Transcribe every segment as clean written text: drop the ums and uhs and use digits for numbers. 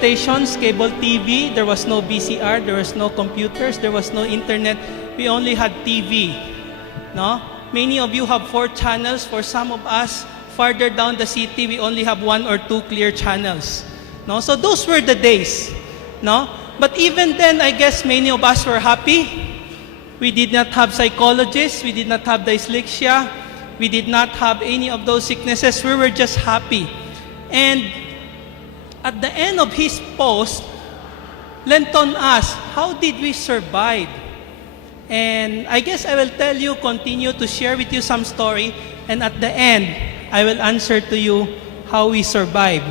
stations, cable TV. There was no VCR, there was no computers, there was no internet. We only had TV. No? Many of you have 4 channels. For some of us, farther down the city, we only have 1 or 2 clear channels. No? So those were the days. No? But even then, I guess many of us were happy. We did not have psychologists. We did not have dyslexia. We did not have any of those sicknesses. We were just happy. And at the end of his post, Lenton asked, how did we survive? And I guess I will tell you, continue to share with you some story. And at the end, I will answer to you how we survive.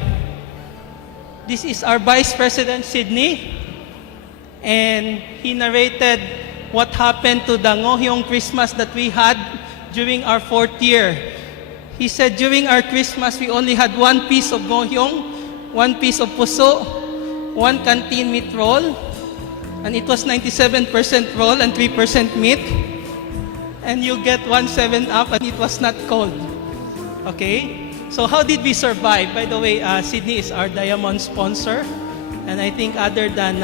This is our Vice President, Sydney. And he narrated what happened to the Ngohyong Christmas that we had during our 4th year. He said during our Christmas, we only had 1 piece of Ngohyong, 1 piece of puso, 1 canteen meat roll, and it was 97% roll and 3% meat. And you get 1 7-Up and it was not cold. Okay? So how did we survive? By the way, Sydney is our diamond sponsor. And I think other than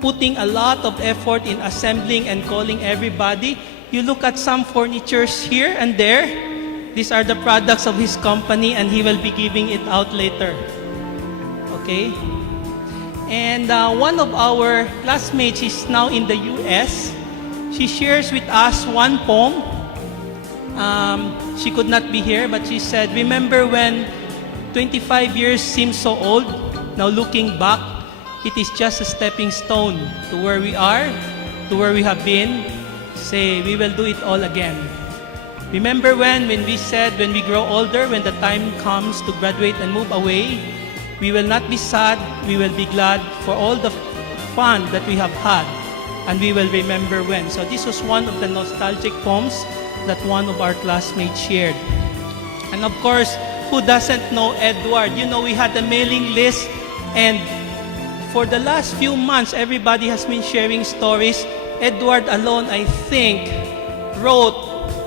putting a lot of effort in assembling and calling everybody, you look at some furnitures here and there. These are the products of his company and he will be giving it out later. Okay? And one of our classmates is now in the US. She shares with us one poem. She could not be here, but she said, remember when 25 years seems so old? Now looking back, it is just a stepping stone to where we are, to where we have been. Say, we will do it all again. Remember when we said, when we grow older, when the time comes to graduate and move away, we will not be sad, we will be glad for all the fun that we have had, and we will remember when. So this was one of the nostalgic poems that one of our classmates shared. And of course, who doesn't know Edward? You know, we had a mailing list, and for the last few months, everybody has been sharing stories. Edward alone, I think, wrote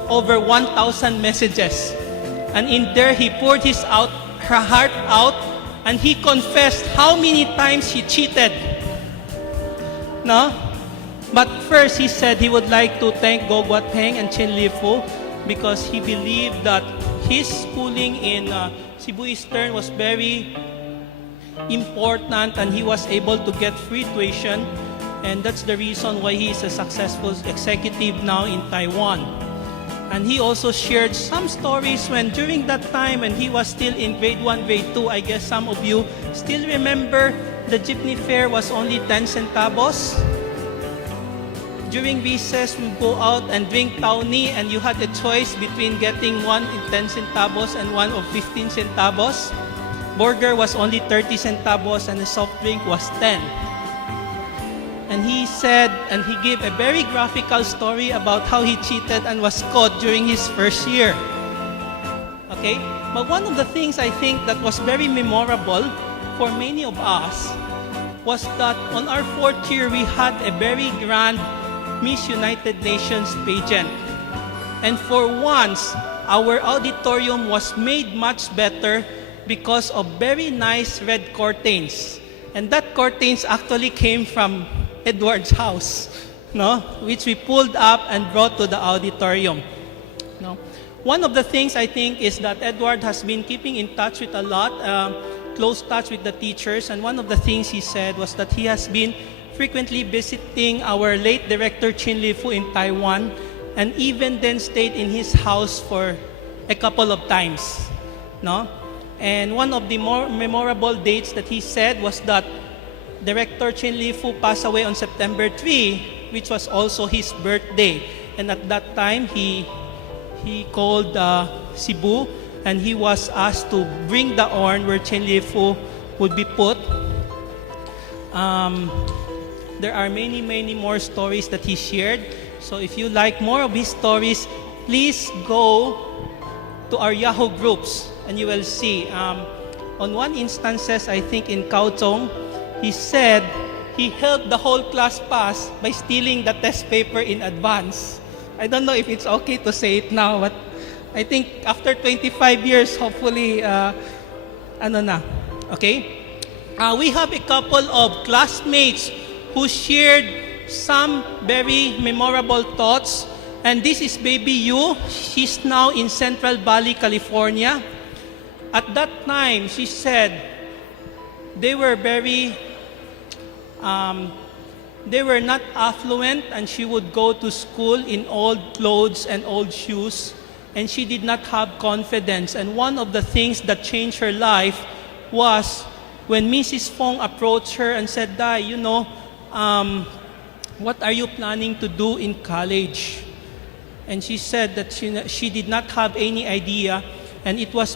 over 1,000 messages. And in there, he poured her heart out, and he confessed how many times he cheated. No? But first, he said he would like to thank Go Guat Peng and Chen Lifu because he believed that his schooling in Cebu Eastern was very important and he was able to get free tuition. And that's the reason why he is a successful executive now in Taiwan. And he also shared some stories when during that time when he was still in grade 1, grade 2, I guess some of you still remember the jeepney fare was only 10 centavos. During recess, we go out and drink tauni and you had a choice between getting one in 10 centavos and one of 15 centavos. Burger was only 30 centavos and the soft drink was 10. And he said, and he gave a very graphical story about how he cheated and was caught during his first year. Okay? But one of the things I think that was very memorable for many of us was that on our 4th year, we had a very grand Miss United Nations pageant. And for once, our auditorium was made much better because of very nice red curtains. And that curtains actually came from Edward's house, no? Which we pulled up and brought to the auditorium. No? One of the things I think is that Edward has been keeping in touch with a lot, close touch with the teachers, and one of the things he said was that he has been frequently visiting our late director Chin Lifu in Taiwan, and even then stayed in his house for a couple of times. No? And one of the more memorable dates that he said was that Director Chen Lifu passed away on September 3, which was also his birthday. And at that time, he called Cebu, and he was asked to bring the urn where Chen Lifu would be put. There are many, many more stories that he shared. So if you like more of his stories, please go to our Yahoo groups, and you will see. On one instances, I think in Kaohsiung, he said he helped the whole class pass by stealing the test paper in advance. I don't know if it's okay to say it now, but I think after 25 years, hopefully, okay? we have a couple of classmates who shared some very memorable thoughts. And this is baby Yu. She's now in Central Valley, California. At that time, she said they were not affluent, and she would go to school in old clothes and old shoes, and she did not have confidence. And one of the things that changed her life was when Mrs. Fong approached her and said, Dai, what are you planning to do in college? And she said that she did not have any idea, and it was